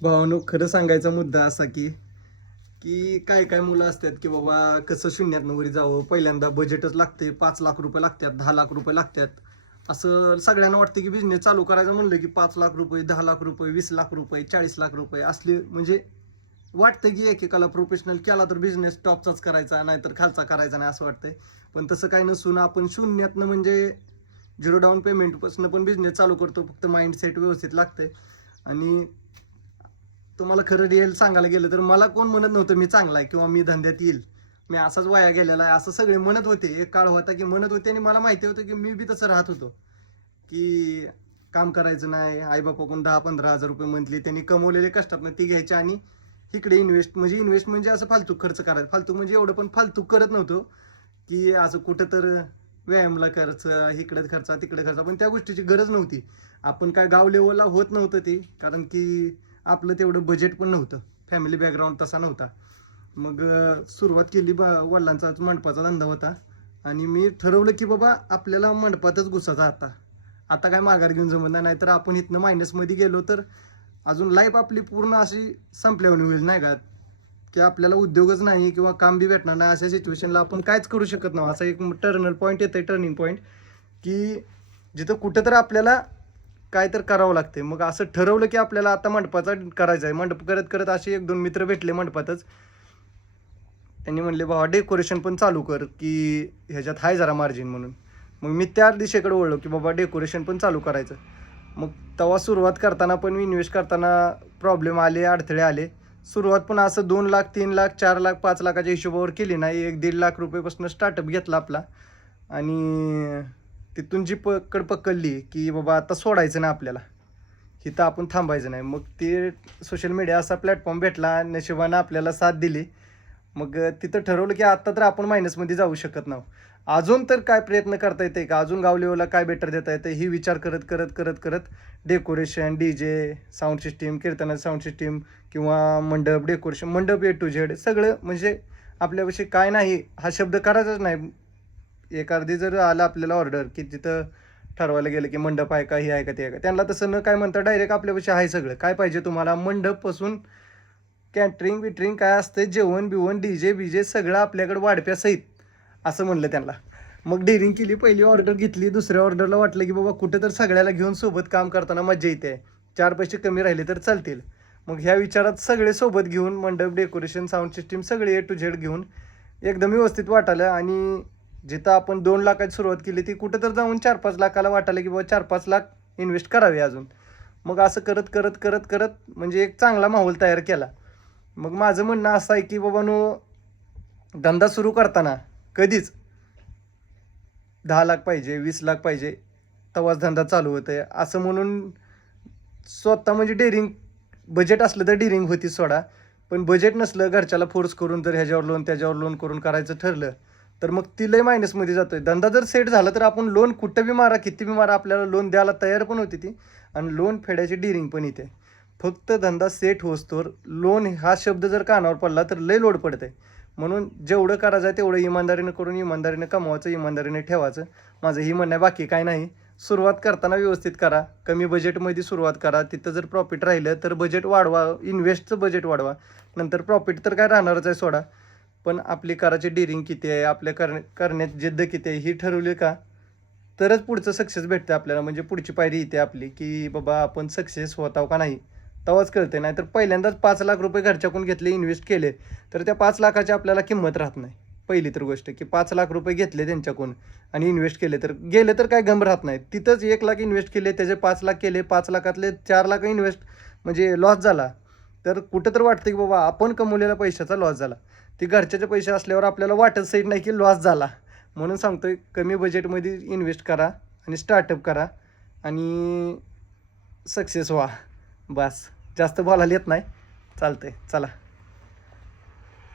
भावानो, खरं सांगायचा मुद्दा असा की की काय काय मुलं असतात की बाबा कसं शून्यातनं वरी जावं. पहिल्यांदा बजेटच लागते, 5 लाख रुपये लागतात, 10 लाख रुपये लागतात. असं सगळ्यांना वाटतं की बिझनेस चालू करायचं म्हणलं की 5 लाख रुपये, 10 लाख रुपये, 20 लाख रुपये, 40 लाख रुपये असले म्हणजे वाटतं की एकेकाला प्रोफेशनल केला तर बिझनेस टॉपचाच करायचा, नाहीतर खालचा करायचा नाही असं वाटतंय. पण तसं काही नसून आपण शून्यातनं म्हणजे झिरो डाऊन पेमेंटपासून पण बिझनेस चालू करतो. फक्त माइंडसेट व्यवस्थित लागतंय. आणि तुम्हाला खरं रिअल सांगायला गेलं तर मला कोण म्हणत नव्हतं मी चांगला आहे किंवा मी धंद्यात येईल, मी असाच वाया गेलेला आहे, असं सगळे म्हणत होते. एक काळ होता की म्हणत होते आणि मला माहिती होतं की मी बी तसं राहत होतो की काम करायचं नाही. आईबापाकडून 10-15 हजार रुपये मंथली त्यांनी कमवलेले कष्टातनं ती घ्यायचे आणि इकडे इन्व्हेस्ट म्हणजे असं फालतू खर्च करायचं. फालतू म्हणजे एवढं पण फालतू करत नव्हतो की असं कुठं तर व्यायामला खर्च, इकडे खर्च तिकडे खर्च, पण त्या गोष्टीची गरज नव्हती. आपण काय गाव लेवलला होत नव्हतं ते, कारण की आपलं तेवढं बजेट पण नव्हतं, फॅमिली बॅकग्राऊंड तसा नव्हता. मग सुरुवात केली. वडिलांचा मंडपाचा धंदा होता आणि मी ठरवलं की बाबा आपल्याला मंडपातच घुसायचं आता. आता काय माघार घेऊन जमत नाही, नाहीतर आपण इथनं मायनसमध्ये गेलो तर अजून लाईफ आपली पूर्ण अशी संपल्यावर होईल नाही का. की आपल्याला उद्योगच नाही किंवा काम बी भेटणार नाही, अशा सिच्युएशनला आपण कायच करू शकत नाही. असा एक टर्निंग पॉईंट की जिथं कुठं तर आपल्याला काय तर करावं लागते. मग असं ठरवलं की आपल्याला आता मंडपाचा करायचा आहे. मंडप करत करत असे 1-2 मित्र भेटले मंडपातच. त्यांनी म्हणले बाबा डेकोरेशन पण चालू कर की ह्याच्यात आहे जरा मार्जिन म्हणून. मग मी त्या दिशेकडे वळलो की बाबा डेकोरेशन पण चालू करायचं. मग तेव्हा सुरुवात करताना पण इन्व्हेस्ट करताना प्रॉब्लेम आले, अडथळे आले. सुरुवात पण असं 2 लाख, 3 लाख, 4 लाख, 5 लाखाच्या हिशोबावर केली नाही. 1-1.5 लाख रुपयेपासून स्टार्टअप घेतला आपला. आणि तिथून जी पकड पकडली की बाबा आता सोडायचं नाही आपल्याला, इथं आपण थांबायचं नाही. मग ते सोशल मीडिया असा प्लॅटफॉर्म भेटला, नशिबानं आपल्याला साथ दिली. मग तिथं ठरवलं की आता तर आपण मायनसमध्ये जाऊ शकत नाही. अजून तर काय प्रयत्न करता येते का, अजून गाव लेवलला काय बेटर देता येतं ही विचार करत करत करत करत डेकोरेशन, DJ, साऊंड सिस्टीम, कीर्तनाचं साऊंड सिस्टीम किंवा मंडप डेकोरेशन, मंडप A to Z सगळं म्हणजे आपल्यापाशी काय नाही हा शब्द करायचाच नाही. एक अर्धी जर आलं आपल्याला ऑर्डर की तिथं ठरवायला गेलं की मंडप आहे का, हे आहे का, ते आहे का, त्यांना तसं न काय म्हणता डायरेक्ट आपल्यापाशी आहे सगळं. काय पाहिजे तुम्हाला, मंडपपासून कॅटरिंग बिटरिंग काय असते, जेवण बिवण, DJ सगळं आपल्याकडे वाढप्यासहित, असं म्हणलं त्यांना. मग डेअरिंग केली. पहिली ऑर्डर घेतली. दुसऱ्या ऑर्डरला वाटलं की बाबा कुठं तर सगळ्याला घेऊन सोबत काम करताना मजा येते, 4 पैसे कमी राहिले तर चालतील. मग ह्या विचारात सगळे सोबत घेऊन मंडप, डेकोरेशन, साऊंड सिस्टीम सगळे A to Z घेऊन एकदम व्यवस्थित वाटायलं. आणि जिथं आपण 2 लाखाची सुरुवात केली ती कुठं तर जाऊन 4-5 लाखाला वाटायला की बाबा 4-5 लाख इन्व्हेस्ट करावे अजून. मग असं करत करत करत करत म्हणजे एक चांगला माहोल तयार केला. मग माझं म्हणणं असं आहे की बाबांनो, धंदा सुरू करताना कधीच 10 लाख पाहिजे, 20 लाख पाहिजे, तेव्हाच धंदा चालू होतंय असं म्हणून स्वतः म्हणजे डेअरिंग, बजेट असलं तर डेअरिंग होती सोडा. पण बजेट नसलं, घरच्याला फोर्स करून जर ह्याच्यावर लोन त्याच्यावर लोन करून करायचं ठरलं तर मग ती लय मायनसमध्ये जातोय. धंदा जर सेट झाला तर आपण लोन कुठं बी मारा, किती बी मारा, आपल्याला लोन द्यायला तयार पण होती ती आणि लोन फेडायची डिरिंग पण येते. फक्त धंदा सेट होस्तोवर लोन हा शब्द जर कानावर पडला तर लय लोड पडते. म्हणून जेवढं करायचं आहे तेवढं इमानदारीनं करून इमानदारीनं कमवायचं, इमानदारीने ठेवायचं. माझं ही म्हणणं आहे, बाकी काय नाही. सुरुवात करताना व्यवस्थित करा, कमी बजेटमध्ये सुरुवात करा. तिथं जर प्रॉफिट राहिलं तर बजेट वाढवा, इन्व्हेस्टचं बजेट वाढवा. नंतर प्रॉफिट तर काय राहणारच आहे सोडा. पण आपली कराची डिरिंग किती आहे, आपल्या करण्यात जिद्द किती आहे ही ठरवली का तरच पुढचं सक्सेस भेटतं आपल्याला. म्हणजे पुढची पायरी येते आपली की बाबा आपण सक्सेस होत आहो का नाही, तेव्हाच कळते. नाही तर पहिल्यांदाच 5 लाख रुपये घरच्याकडून घेतले, इन्व्हेस्ट केले तर त्या 5 लाखाची आपल्याला किंमत राहत नाही. पहिली तर गोष्ट की 5 लाख रुपये घेतले त्यांच्याकडून आणि इन्व्हेस्ट केले तर गेले तर काय गम राहत नाही. तिथंच 1 लाख इन्व्हेस्ट केले, त्याचे 5 लाख केले, 5 लाखातले 4 लाख इन्व्हेस्ट म्हणजे लॉस झाला. तर कुठं तर वाटतं की बाबा आपण कमवलेल्या पैशाचा लॉस झाला. ती घरच्याचे पैसे असल्यावर आपल्याला वाटत सहित नाही की लॉस झाला. म्हणून सांगतोय कमी बजेटमध्ये इन्व्हेस्ट करा आणि स्टार्टअप करा आणि सक्सेस व्हा. बस जास्त बोलायला येत नाही, चालतंय चला.